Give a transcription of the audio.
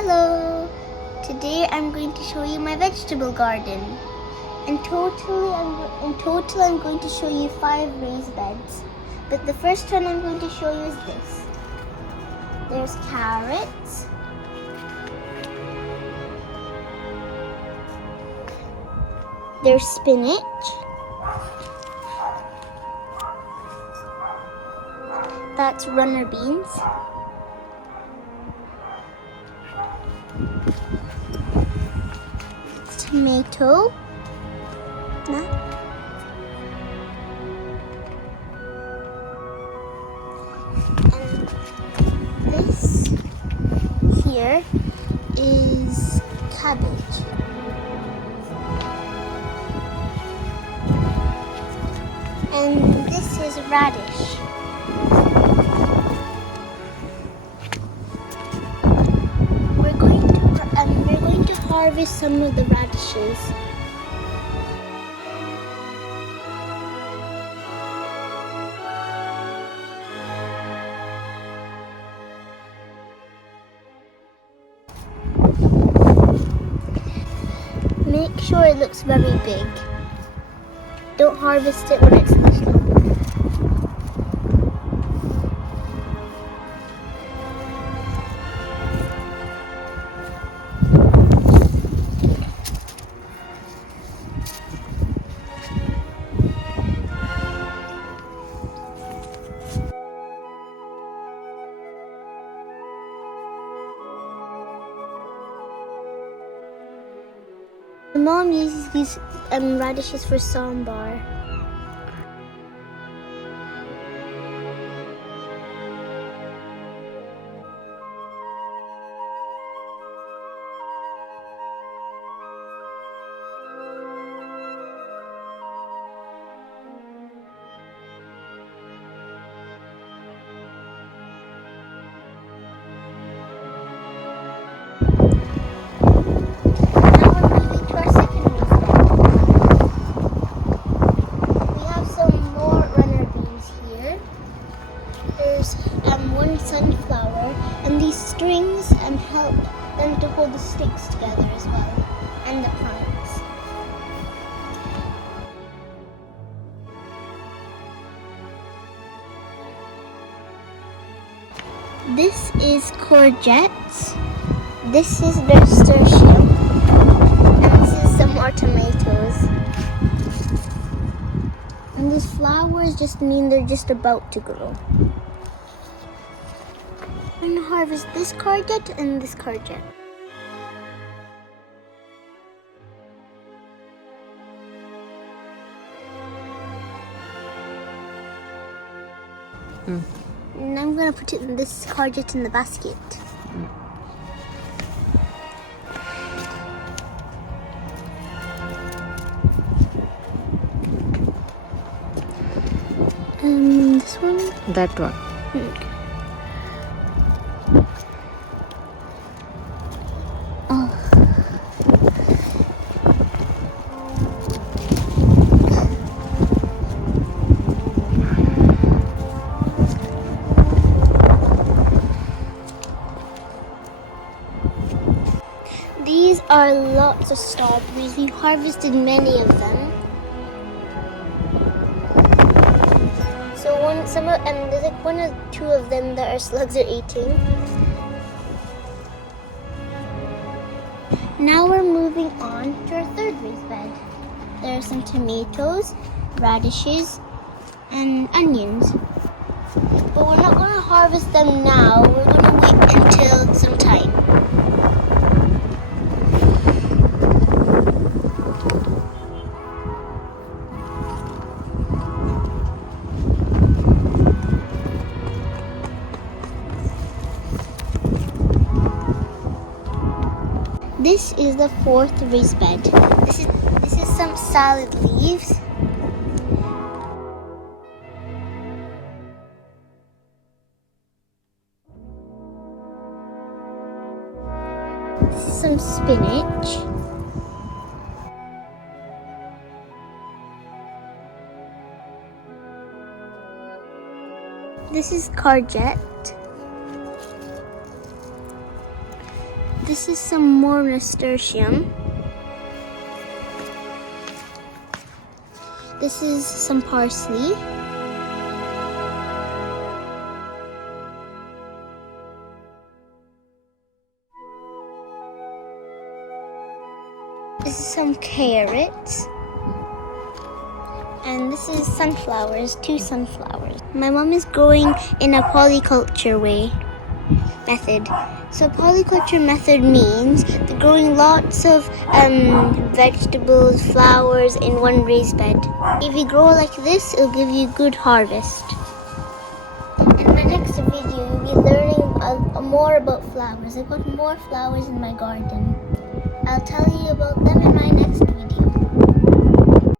Hello! Today I'm going to show you my vegetable garden. In total I'm going to show you 5 raised beds. But the first one I'm going to show you is this. There's carrots. There's spinach. That's runner beans. Tomato. And this here is cabbage. And this is radish. We're going to harvest some of the radishes. Make sure it looks very big. Don't harvest it when it's little. My mom uses these radishes for sambar. One sunflower, and these strings help them to hold the sticks together as well, and the plants. This is courgettes, this is nasturtium, and this is some more tomatoes. And these flowers just mean they're just about to grow. I'm going to harvest this courgette and this courgette. And I'm going to put this courgette in the basket. This one? That one. Okay. These are lots of strawberries. We harvested many of them. So there's like 1 or 2 of them that our slugs are eating. Now we're moving on to our 3rd raised bed. There are some tomatoes, radishes, and onions. But we're not going to harvest them now. We're going to wait until some time. This is the 4th raised bed. This is some salad leaves. This is some spinach. This is courgette. This is some more nasturtium. This is some parsley. This is some carrots. And this is sunflowers, 2 sunflowers. My mom is growing in a polyculture method. So polyculture method means they're growing lots of vegetables, flowers in one raised bed. If you grow like this, it'll give you good harvest. In my next video, you'll be learning more about flowers. I've got more flowers in my garden. I'll tell you about them in my next